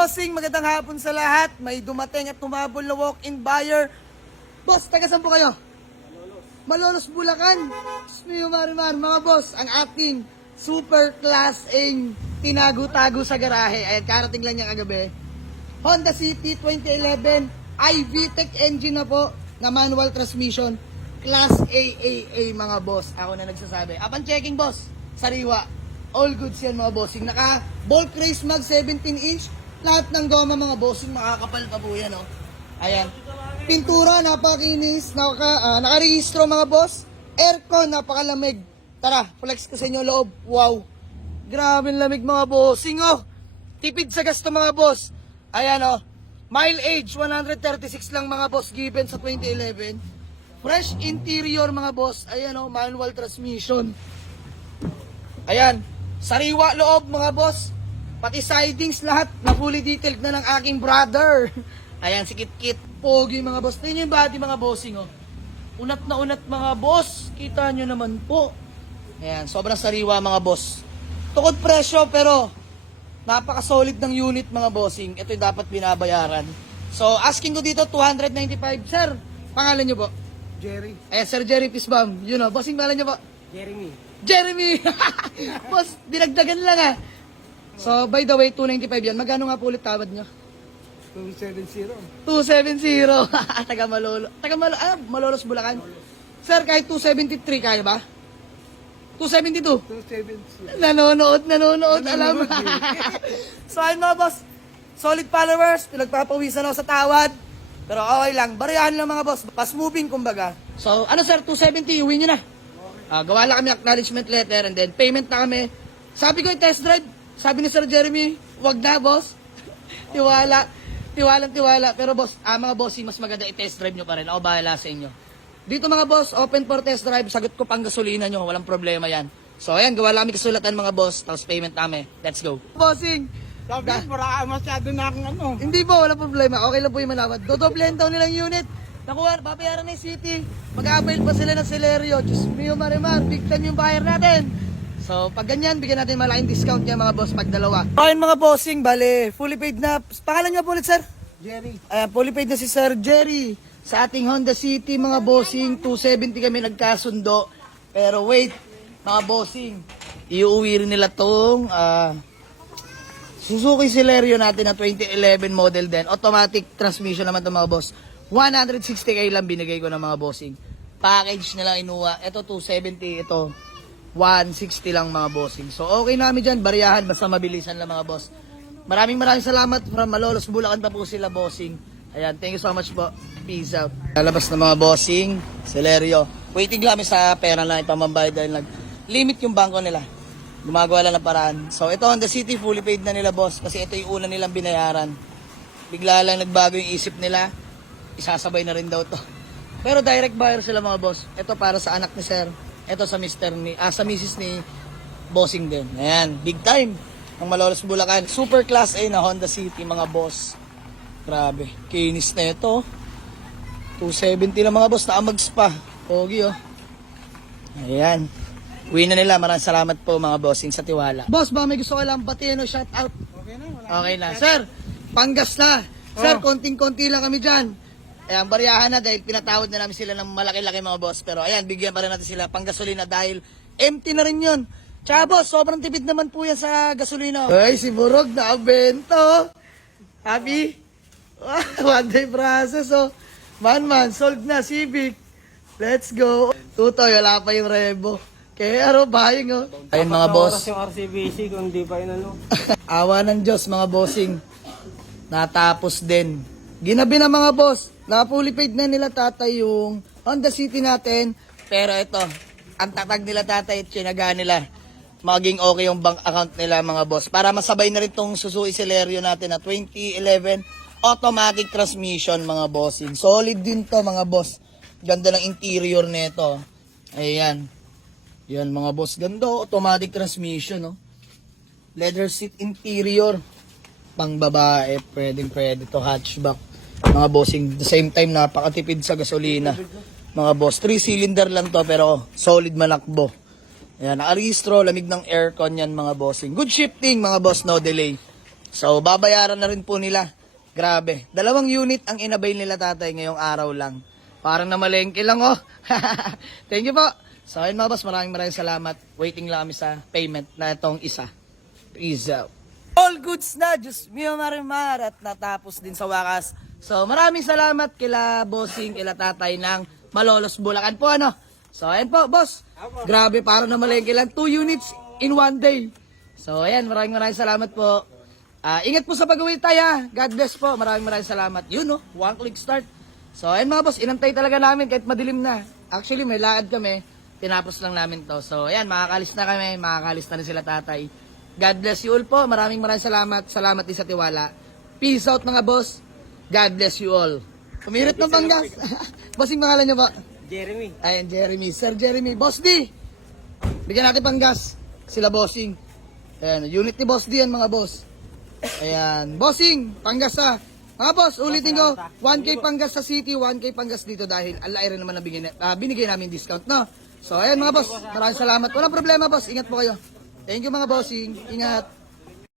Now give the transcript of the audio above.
bossing, magandang hapon sa lahat. May dumating at tumabol na walk-in buyer. Boss, taga saan po kayo? Malolos, Bulacan. Marimar, mga boss, ang ating super class A tinago-tago sa garahe. Ayan, karating lang niya kagabi. Honda City 2011, iVTEC engine na po, na manual transmission. Class AAA mga boss. Ako na nagsasabi. Upon checking boss, sariwa. All goods yan mga bossing. Naka bulk race mag 17 inch. Lahat ng goma mga bossing. Makakapal pa po yan. Oh. Ayan. Pintura, napakinis. Nakarehistro mga boss. Aircon, napakalamig. Tara, flex ko sa inyo loob. Wow. Grabe lamig mga bossing. Oh. Tipid sa gasto mga boss. Ayan oh. Mileage 136 lang mga boss given sa 2011. Fresh interior mga boss. Ayan oh, manual transmission. Ayan. Sariwa loob mga boss. Pati sidings lahat na fully detailed na ng aking brother. Ayan si Kit-Kit. Pogi mga boss. Tingnan yung body mga bossing oh. Unat na unat mga boss. Kita nyo naman po. Ayan. Sobrang sariwa mga boss. Tukod presyo pero napaka-solid ng unit mga bossing. Ito yung dapat binabayaran. So asking ko dito 295. Sir, pangalan nyo po? Jerry. Ayan, Sir Jerry Pisbam. Yun o. Bossing, pangalan nyo po? Jeremy! Boss, dinagdagan lang ah. So, by the way, 295 yan. Magkano nga po ulit tawad nyo? 270. 270. Malolos, Bulacan. Sir, kahit 273, kaya ba? 272. 270. Nanonood, alam. So, ayun mga boss. Solid followers. Pinagpapawisan ako sa tawad. Pero okay lang. Bariyahan lang mga boss. Fast moving, kumbaga. So, ano sir, 270, uwi nyo na. Gawa lang kami acknowledgement letter and then payment na kami. Sabi ko yung test drive. Sabi ni Sir Jeremy, wag na boss. Tiwala. Pero boss, mga bossy, mas maganda i-test drive nyo pa rin. Ako bahala sa inyo. Dito mga boss, open for test drive. Sagot ko pang gasolina nyo. Walang problema yan. So ayan, gawa lang kami kasulatan mga boss. Tapos payment namin. Let's go. Bossing. Sabi, masyado na akong ano. Hindi po, wala problema. Okay lang po yung manawad. Dodoblehan daw nilang unit. Nakuha, papayaran na yung city. Mag-avail pa sila ng Celerio. Diyos mio, Marimar. Big time yung buyer natin. So, pag ganyan, bigyan natin malaking discount niya mga boss pag dalawa. Ayun mga bossing, bale, fully paid na. Pangalan niyo po ulit, sir? Jerry. Ayan, fully paid na si Sir Jerry. Sa ating Honda City, mga bossing, 270 kami nagkasundo. Pero wait, mga bossing, iuwi rin nila tong Suzuki Celerio natin na 2011 model din. Automatic transmission naman to mga boss. 160k lang binigay ko ng mga bossing. Package na lang inuha. Ito 270, ito 160 lang mga bossing. So okay namin dyan, bariyahan, basta mabilisan lang mga boss. Maraming salamat from Malolos, Bulacan pa po sila bossing. Ayan, thank you so much po. Peace out. Lalabas na mga bossing, Celerio. Waiting lang kami sa pera lang, ipamambayad dahil nag-limit yung bangko nila. Gumagawa lang ng paraan. So ito Honda City, fully paid na nila boss kasi ito yung una nilang binayaran. Bigla lang nagbago yung isip nila. Isasabay na rin daw to. Pero direct buyer sila mga boss. Ito para sa anak ni sir. Ito sa sa misis ni bossing din. Ayan, big time. Ang Malolos Bulacan. Super class A na Honda City mga boss. Grabe. Kinis na ito. 270 lang mga boss. Nakamags pa. Pogi oh. Ayan. Uwi na nila. Maraming salamat po mga bossing sa tiwala. Boss, ba may gusto ko lang batiin o shout out? Okay na. Okay na. Sir, panggas na. Sir, konting-konti lang kami dyan. Ayan, bariyahan na dahil pinatawad na namin sila ng malaki-laki mga boss. Pero ayan, bigyan pa rin natin sila pang gasolina dahil empty na rin yun. Tsaka boss, sobrang tipid naman po yan sa gasolina. Ay, si Burog na bento. Happy? One day process oh. Man, sold na, Civic. Let's go. Tutoy, wala pa yung Revo. Kaya buying oh. Ayun mga boss. Oras yung RCBC kung di pa yun ano. Awa ng Diyos mga bossing. Natapos din. Ginabi na mga boss. Na-fully paid na nila tatay yung Honda City natin. Pero ito, ang tatag nila tatay, tsinaga nila. Maging okay yung bank account nila mga boss. Para masabay na rin tong Suzuki Celerio natin na 2011 automatic transmission mga bossing. Solid din to mga boss. Ganda ng interior nito. Ayan. Yan mga boss. Ganda, automatic transmission. No? Leather seat interior. Pang babae. Pwede to hatchback. Mga bossing, the same time napakatipid sa gasolina. Mga boss, 3-cylinder lang to pero solid manakbo. Ayan, nakarehistro, lamig ng aircon yan mga bossing. Good shifting mga boss, no delay. So, babayaran na rin po nila. Grabe. 2 unit ang inabail nila tatay ngayong araw lang. Parang namalengke lang, oh. Thank you po. So, ayun mga boss, maraming salamat. Waiting lang kami sa payment na itong isa. Peace out. All goods na, Diyos mio marimar, at natapos din sa wakas. So, maraming salamat kila bossing, kila tatay ng Malolos, Bulacan po, ano. So, ayun po, boss. Grabe, parang namalengke lang. 2 units in 1 day. So, ayan, maraming salamat po. Ingat po sa pag-uwi tayo. God bless po. Maraming salamat. Yun, no? 1 click start. So, ayun mga boss, inantay talaga namin kahit madilim na. Actually, may lakad kami. Tinapos lang namin to. So, ayan, makakalis na kami. Makakalis na rin sila tatay. God bless you all po. Maraming salamat. Salamat din sa tiwala. Peace out mga boss. God bless you all. Kumirit ng Panggas. Bossing pangalan niyo po? Jeremy. Ayan, Jeremy. Sir Jeremy. Boss D. Bigyan natin Panggas. Sila bossing. Ayan, unit ni Boss D yan mga boss. Ayan, bossing, Panggas ha. Mga boss, ulitin ko, 1K Panggas sa city, 1K Panggas dito dahil alay rin naman na binigay namin discount, no? So, ayan mga boss, maraming salamat. Walang problema boss, ingat po kayo. Thank you mga bossing, ingat.